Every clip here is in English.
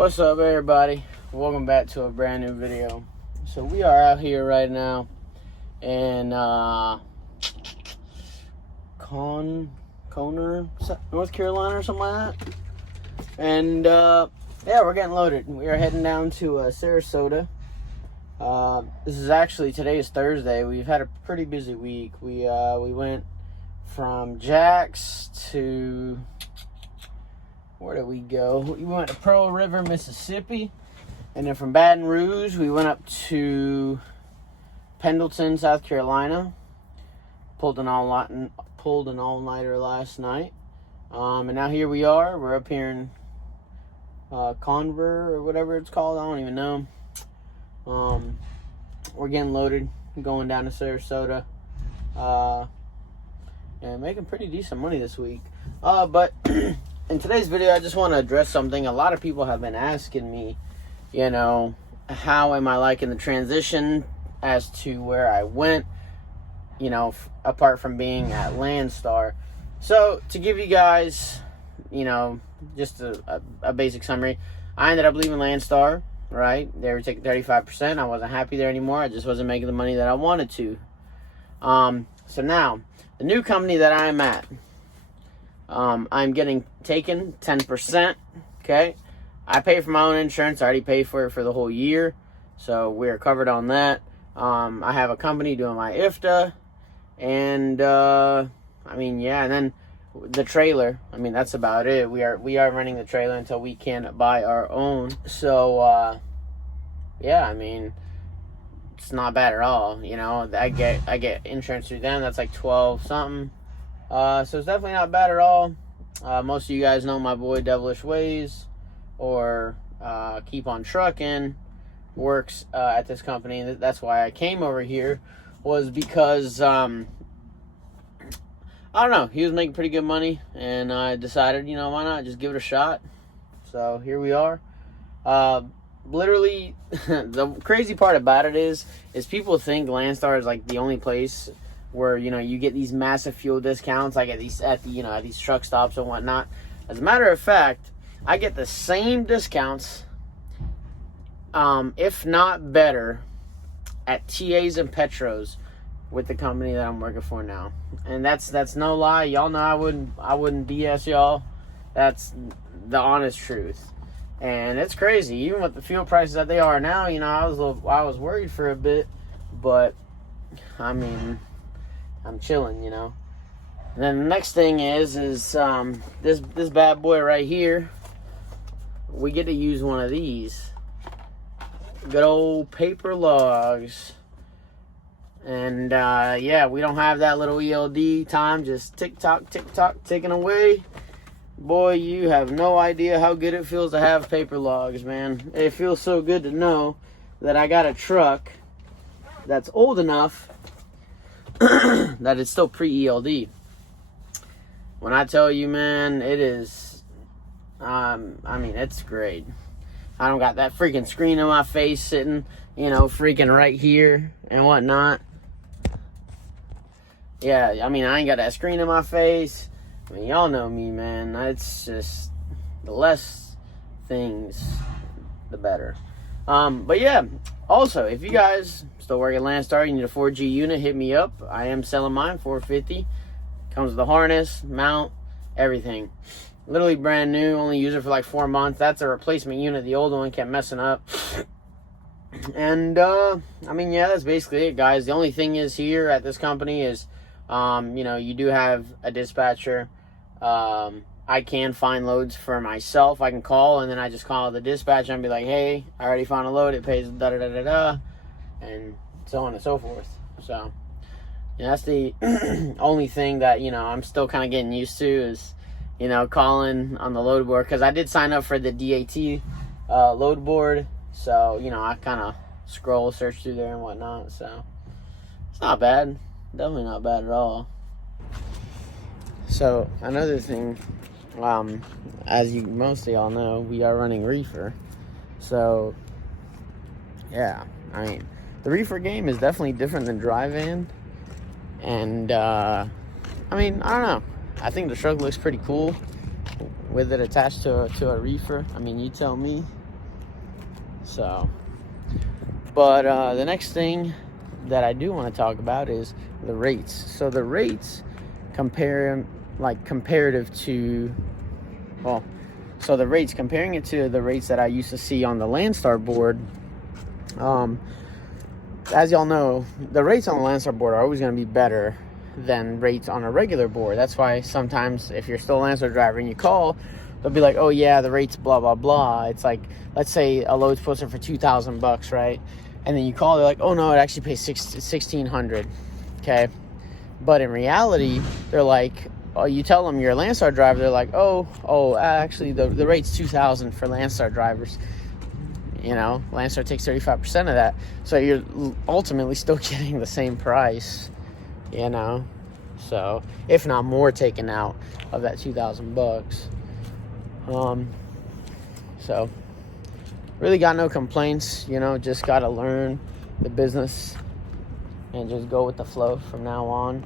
What's up, everybody? Welcome back to a brand new video. So we are out here right now in Conner, North Carolina or something like that. And yeah, we're getting loaded. We are heading down to Sarasota. Today is Thursday. We've had a pretty busy week. We went from Jax to, where did we go? We went to Pearl River, Mississippi. And then from Baton Rouge, we went up to Pendleton, South Carolina. Pulled an all-nighter last night. And now here we are. We're up here in Conver or whatever it's called. I don't even know. We're getting loaded, going down to Sarasota. And making pretty decent money this week. But in today's video, I just want to address something. A lot of people have been asking me, how am I liking the transition as to where I went, apart from being at Landstar. So to give you guys, just a basic summary, I ended up leaving Landstar, right? They were taking 35%. I wasn't happy there anymore. I just wasn't making the money that I wanted to. So now, the new company that I'm at, I'm getting taken 10%, okay? I pay for my own insurance. I already paid for it for the whole year, so we're covered on that. I have a company doing my IFTA, and and then the trailer. That's about it. We are renting the trailer until we can buy our own. So it's not bad at all. I get insurance through them. That's like 12 something. So it's definitely not bad at all. Most of you guys know my boy Devilish Ways, or Keep on Trucking, works at this company. That's why I came over here, was because I don't know, he was making pretty good money, and I decided, why not just give it a shot. So here we are. Literally, the crazy part about it is people think Landstar is like the only place where you get these massive fuel discounts, like at these truck stops and whatnot. As a matter of fact, I get the same discounts, if not better, at TAs and Petros with the company that I'm working for now. And that's no lie. Y'all know I wouldn't BS y'all. That's the honest truth. And it's crazy, even with the fuel prices that they are now. I was worried for a bit, but I'm chilling. And then the next thing is this bad boy right here. We get to use one of these good old paper logs. And we don't have that little ELD time, just tick tock ticking away. Boy, you have no idea how good it feels to have paper logs, man. It feels so good to know that I got a truck that's old enough that it's still pre-ELD. When I tell you, man, it is, it's great. I don't got that freaking screen in my face sitting, freaking right here and whatnot. Yeah, I ain't got that screen in my face. Y'all know me, man. It's just, the less things, the better. But yeah, also, if you guys still work at Landstar, you need a 4G unit, hit me up. I am selling mine, $450. Comes with the harness, mount, everything. Literally brand new, only use it for like 4 months. That's a replacement unit. The old one kept messing up. And, that's basically it, guys. The only thing is here at this company is, you do have a dispatcher. I can find loads for myself. I can call, and then I just call the dispatcher and be like, hey, I already found a load. It pays da-da-da-da-da, and so on and so forth. So, that's the only thing that, I'm still kind of getting used to is, calling on the load board. Because I did sign up for the DAT load board. So, I kind of search through there and whatnot. So, it's not bad. Definitely not bad at all. So, another thing, as you most of y'all know, we are running reefer. So, yeah, the reefer game is definitely different than dry van. And, I don't know. I think the truck looks pretty cool with it attached to a reefer. You tell me. So, but the next thing that I do want to talk about is the rates. So the rates comparative to, well, so the rates, comparing it to the rates that I used to see on the Landstar board, as y'all know, the rates on the Landstar board are always going to be better than rates on a regular board. That's why sometimes if you're still a Landstar driver and you call, they'll be like, oh yeah, the rate's blah blah blah. It's like, let's say a load's posted for $2,000, right? And then you call, they're like, oh no, it actually pays $1,600. Okay, but in reality, they're like, oh, you tell them you're a Landstar driver, they're like, oh, actually the rate's $2,000 for Landstar drivers. You know, Landstar takes 35% of that, so you're ultimately still getting the same price. You know, so if not more taken out of that $2,000. So really got no complaints. You know, just got to learn the business and just go with the flow from now on.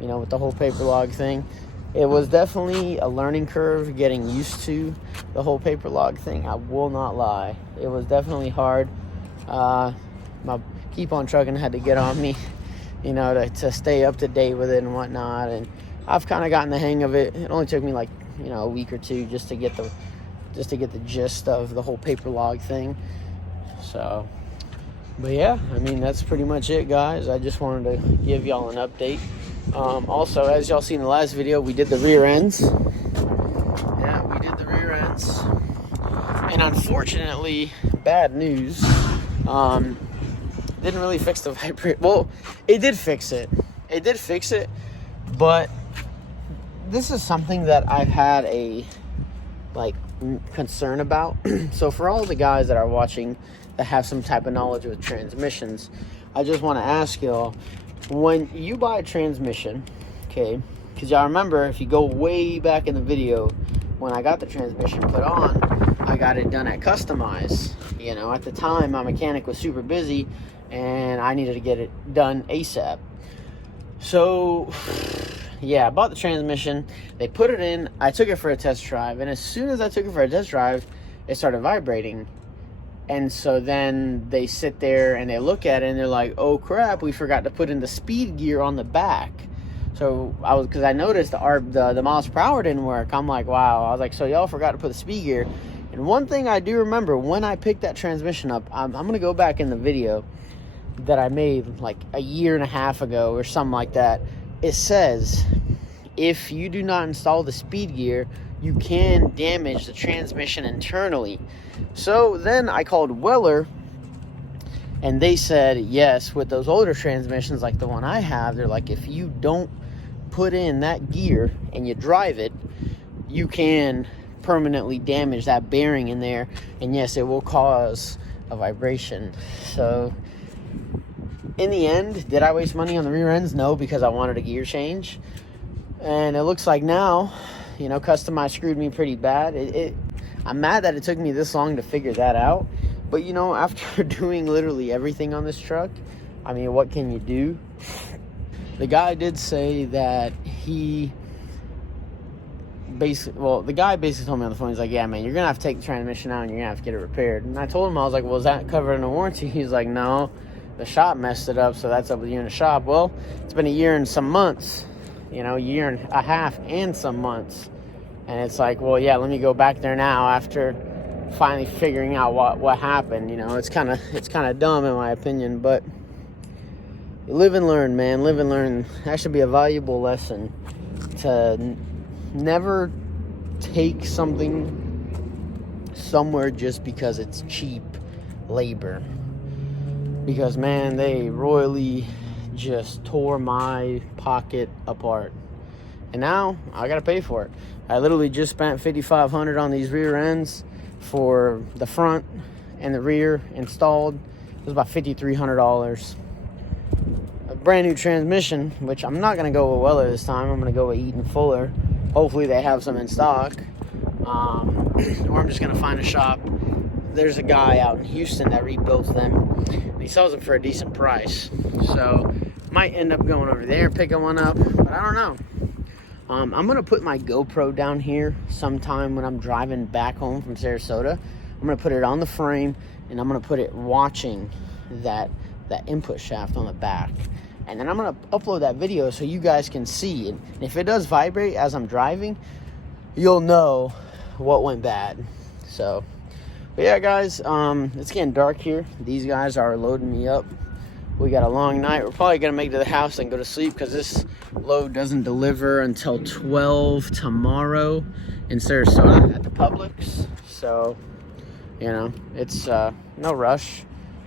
You know, with the whole paper log thing, it was definitely a learning curve getting used to the whole paper log thing. I will not lie. It was definitely hard. My Keep On Trucking had to get on me, you know, to stay up to date with it and whatnot. And I've kind of gotten the hang of it. It only took me like, you know, a week or two just to get the gist of the whole paper log thing. So, but yeah, I mean, that's pretty much it, guys. I just wanted to give y'all an update. Also, as y'all seen in the last video, we did the rear ends. Yeah, we did the rear ends. And unfortunately, bad news, didn't really fix the vibrate. Well, it did fix it. It did fix it, but this is something that I've had a, like, concern about. So for all the guys that are watching that have some type of knowledge with transmissions, I just want to ask y'all, when you buy a transmission, okay, because y'all remember, if you go way back in the video, when I got the transmission put on, I got it done at Customize. You know, at the time, my mechanic was super busy, and I needed to get it done ASAP. So, yeah, I bought the transmission. They put it in. I took it for a test drive, and as soon as I took it for a test drive, it started vibrating. And so then they sit there and they look at it and they're like, oh crap, we forgot to put in the speed gear on the back. So because I noticed the miles per hour didn't work. I'm like, wow. I was like, so y'all forgot to put the speed gear. And one thing I do remember, when I picked that transmission up, I'm going to go back in the video that I made like a year and a half ago or something like that. It says, if you do not install the speed gear, you can damage the transmission internally. So then I called Weller, and they said, yes, with those older transmissions like the one I have, they're like, if you don't put in that gear and you drive it, you can permanently damage that bearing in there, and yes, it will cause a vibration. So in the end, did I waste money on the rear ends? No, because I wanted a gear change. And it looks like now, you know, Customize screwed me pretty bad. I'm mad that it took me this long to figure that out. But, you know, after doing literally everything on this truck, I mean, what can you do? The guy did say that the guy basically told me on the phone, he's like, yeah, man, you're going to have to take the transmission out and you're going to have to get it repaired. And I told him, I was like, well, is that covered in a warranty? He's like, no, the shop messed it up, so that's up with you in the shop. Well, it's been a year and some months, you know, a year and a half and some months. And it's like, well, yeah, let me go back there now after finally figuring out what happened. You know, it's kind of dumb in my opinion, but you live and learn, man. Live and learn. That should be a valuable lesson, to never take something somewhere just because it's cheap labor. Because, man, they royally just tore my pocket apart. And now I gotta pay for it. I literally just spent $5,500 on these rear ends for the front and the rear installed. It was about $5,300. A brand new transmission, which I'm not gonna go with Weller this time. I'm gonna go with Eaton Fuller. Hopefully they have some in stock. Or I'm just gonna find a shop. There's a guy out in Houston that rebuilds them, and he sells them for a decent price. So might end up going over there, picking one up, but I don't know. I'm going to put my GoPro down here sometime when I'm driving back home from Sarasota. I'm gonna put it on the frame, and I'm gonna put it watching that input shaft on the back. And then I'm gonna upload that video so you guys can see. And if it does vibrate as I'm driving, you'll know what went bad. So, but yeah, guys, it's getting dark here. These guys are loading me up. We got a long night. We're probably gonna make it to the house and go to sleep because this load doesn't deliver until 12 tomorrow in Sarasota at the Publix. So, you know, it's no rush.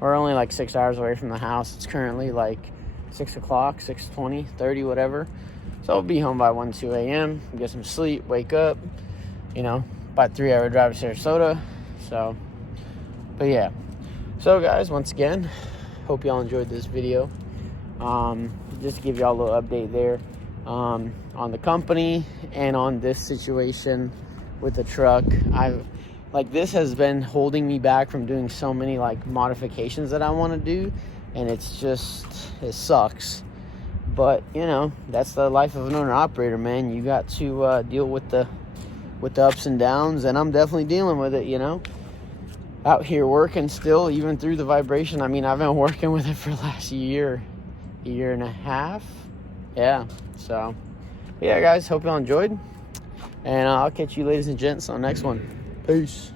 We're only like 6 hours away from the house. It's currently like 6 o'clock, 6:20, 30, whatever. So I'll be home by 1, 2 a.m. Get some sleep, wake up, you know, about 3-hour drive to Sarasota. So, but yeah. So guys, once again, hope y'all enjoyed this video. Just to give y'all a little update there on the company and on this situation with the truck. This has been holding me back from doing so many like modifications that I want to do, and it sucks. But you know, that's the life of an owner operator, man. You got to deal with the ups and downs, and I'm definitely dealing with it, you know. Out here working still, even through the vibration. I mean, I've been working with it for the last year and a half. Yeah, so yeah, guys, hope y'all enjoyed, and I'll catch you ladies and gents on the next one. Peace.